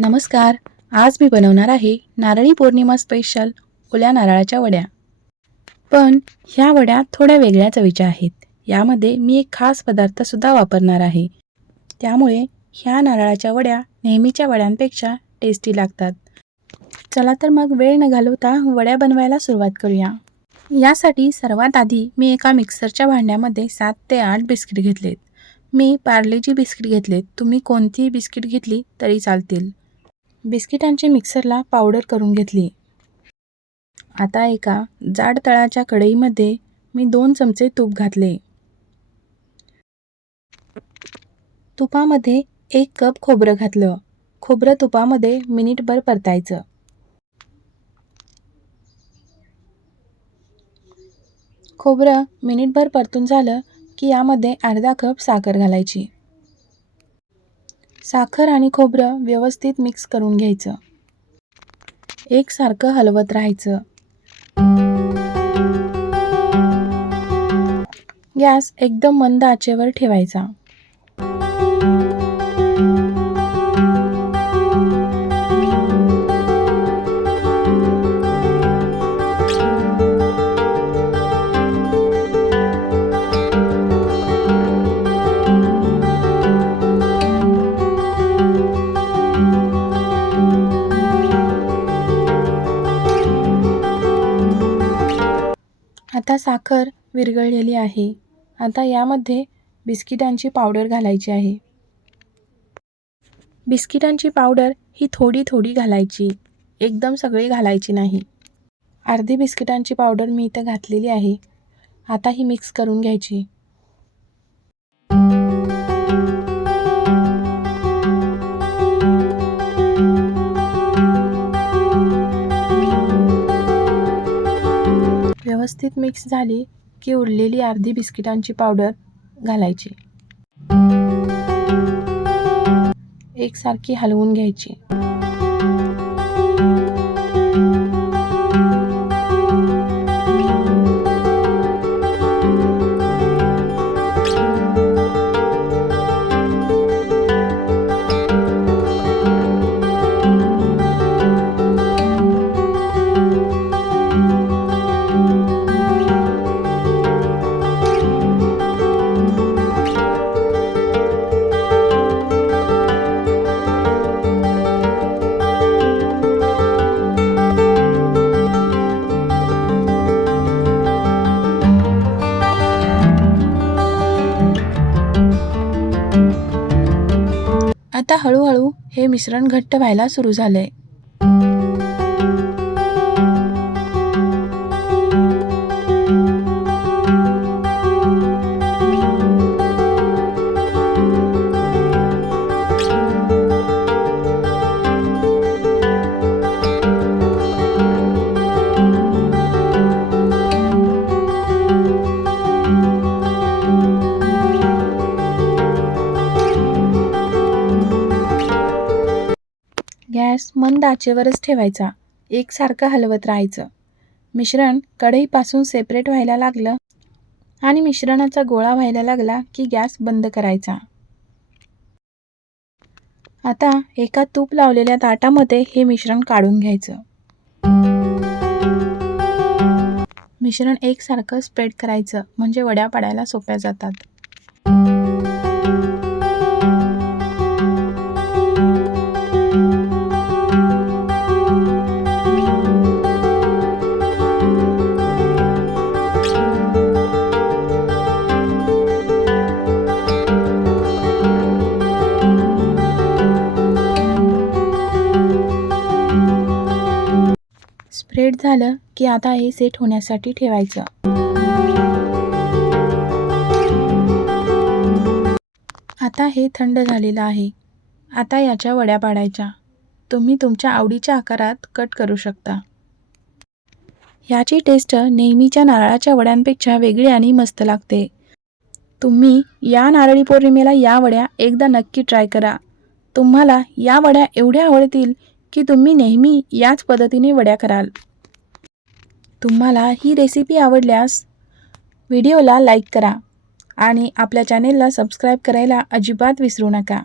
नमस्कार. आज मी बनवणार आहे नारळी पौर्णिमा स्पेशल ओल्या नारळाच्या वड्या. पण ह्या वड्या थोड्या वेगळ्या चवीच्या आहेत. यामध्ये मी एक खास पदार्थ सुद्धा वापरणार आहे. त्यामुळे ह्या नारळाच्या वड्या नेहमीच्या वड्यांपेक्षा टेस्टी लागतात. चला तर मग वेळ न घालवता वड्या बनवायला सुरुवात करूया. यासाठी सर्वात आधी मी एका मिक्सरच्या भांड्यामध्ये 7 ते 8 बिस्किट घेतलेत. मी पार्लेजी बिस्किट घेतलेत. तुम्ही कोणतीही बिस्किट घेतली तरी चालतील. बिस्किटांची मिक्सरला पावडर करून घेतली. आता एका जाड तळाच्या कढईमध्ये मी 2 चमचे तूप घातले. तुपामध्ये 1 कप खोबरं घातलं. खोबरं तुपामध्ये मिनिटभर परतायचं. खोबरं मिनिटभर परतून झालं की यामध्ये अर्धा कप साखर घालायची. साखर आणि खोबरं व्यवस्थित मिक्स करून घ्यायचं. एकसारखं हलवत राहायचं. गॅस एकदम मंद आचेवर ठेवायचा. आता साखर विरघळलेली आहे. आता यामध्ये बिस्किटांची पावडर घालायची आहे. बिस्किटांची पावडर ही थोडी थोडी घालायची, एकदम सगळी घालायची नाही. अर्धी बिस्किटांची पावडर मी इथं घातलेली आहे. आता ही मिक्स करून घ्यायची. व्यवस्थित मिक्स झाली की उरलेली अर्धी बिस्किटांची पावडर घालायची. एकसारखी हलवून घ्यायची. आता हळूहळू हे मिश्रण घट्ट व्हायला सुरू झालंय. गॅस मंद आचेवरच ठेवायचा. एकसारखं हलवत राहायचं. मिश्रण कढईपासून सेपरेट व्हायला लागलं आणि मिश्रणाचा गोळा व्हायला लागला की गॅस बंद करायचा. आता एका तूप लावलेल्या ताटामध्ये हे मिश्रण काढून घ्यायचं. मिश्रण एकसारखं स्प्रेड करायचं, म्हणजे वड्या पाडायला सोप्या जातात. स्प्रेड झालं की आता हे सेट होण्यासाठी ठेवायचं. आता हे थंड झालेलं आहे. आता याच्या वड्या पाडायच्या. तुम्ही तुमच्या आवडीच्या आकारात कट करू शकता. ह्याची टेस्ट नेहमीच्या नारळाच्या वड्यांपेक्षा वेगळी आणि मस्त लागते. तुम्ही या नारळी पौर्णिमेला या वड्या एकदा नक्की ट्राय करा. तुम्हाला या वड्या एवढ्या आवडतील की तुम्ही नेहमी याच पद्धतीने वड्या कराल. तुम्हाला ही रेसिपी आवडल्यास व्हिडिओला लाईक करा आणि आपल्या चॅनेलला सबस्क्राईब करायला अजिबात विसरू नका.